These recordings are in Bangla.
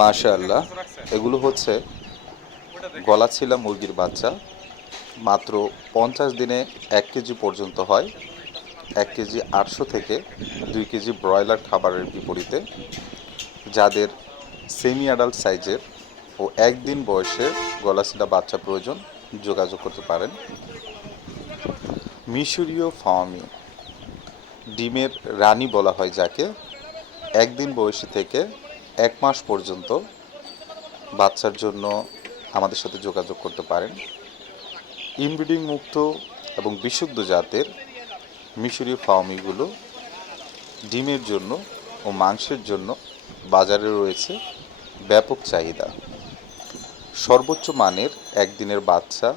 মাশাআল্লাহ। এগুলো হচ্ছে গলা গলাছিলা মুরগির বাচ্চা। মাত্র পঞ্চাশ দিনে এক কেজি পর্যন্ত হয়। এক কেজি আটশো থেকে দুই কেজি ব্রয়লার খাবারের বিপরীতে। যাদের সেমি অ্যাডাল্ট সাইজের ও একদিন বয়সের গলাছিলা বাচ্চা প্রয়োজন, যোগাযোগ করতে পারেন। মিশরীয় ফার্মি ডিমের রানী বলা হয় যাকে, একদিন বয়সী থেকে এক মাস পর্যন্ত বাচ্চার জন্য আমাদের সাথে যোগাযোগ করতে পারেন। ইনব্রিডিং মুক্ত এবং বিশুদ্ধ জাতের মিশরীয় ফার্মিগুলো ডিমের জন্য ও মাংসের জন্য বাজারে রয়েছে ব্যাপক চাহিদা। সর্বোচ্চ মানের একদিনের বাচ্চা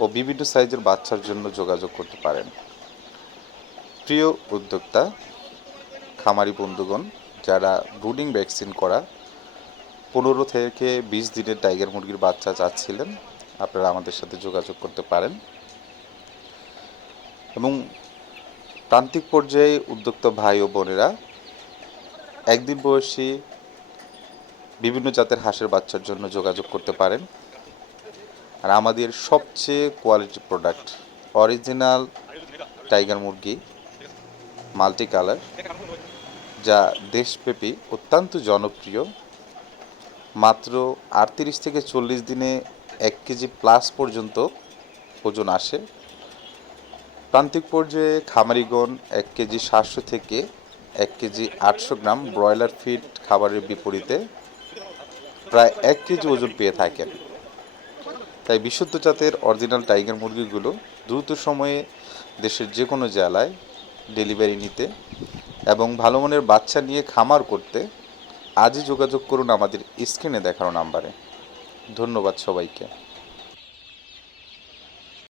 ও বিভিন্ন সাইজের বাচ্চার জন্য যোগাযোগ করতে পারেন। প্রিয় উদ্যোক্তা, খামারি বন্ধুগণ যারা ব্রুডিং ভ্যাকসিন করা, পনেরো থেকে বিশ দিনের টাইগার মুরগির বাচ্চা চাচ্ছিলেন, আপনারা আমাদের সাথে যোগাযোগ করতে পারেন। এবং প্রান্তিক পর্যায়ে উদ্যোক্তা ভাই ও বোনেরা একদিন বয়সী বিভিন্ন জাতের হাঁসের বাচ্চার জন্য যোগাযোগ করতে পারেন। আর আমাদের সবচেয়ে কোয়ালিটি প্রোডাক্ট অরিজিনাল টাইগার মুরগি মাল্টি কালার যা দেশব্যাপী অত্যন্ত জনপ্রিয়, মাত্র আটত্রিশ থেকে চল্লিশ দিনে এক কেজি প্লাস পর্যন্ত ওজন আসে। প্রান্তিক পর্যায়ে খামারিগণ এক কেজি সাতশো থেকে এক কেজি আটশো গ্রাম ব্রয়লার ফিড খাবারের বিপরীতে প্রায় এক কেজি ওজন পেয়ে থাকেন। তাই বিশুদ্ধ জাতের অরিজিনাল টাইগার মুরগিগুলো দ্রুত সময়ে দেশের যে কোনো জেলায় ডেলিভারি নিতে এবং ভালো মনের বাচ্চা নিয়ে খামার করতে আজই যোগাযোগ করুন আমাদের স্ক্রিনে দেখানো নাম্বারে। ধন্যবাদ সবাইকে।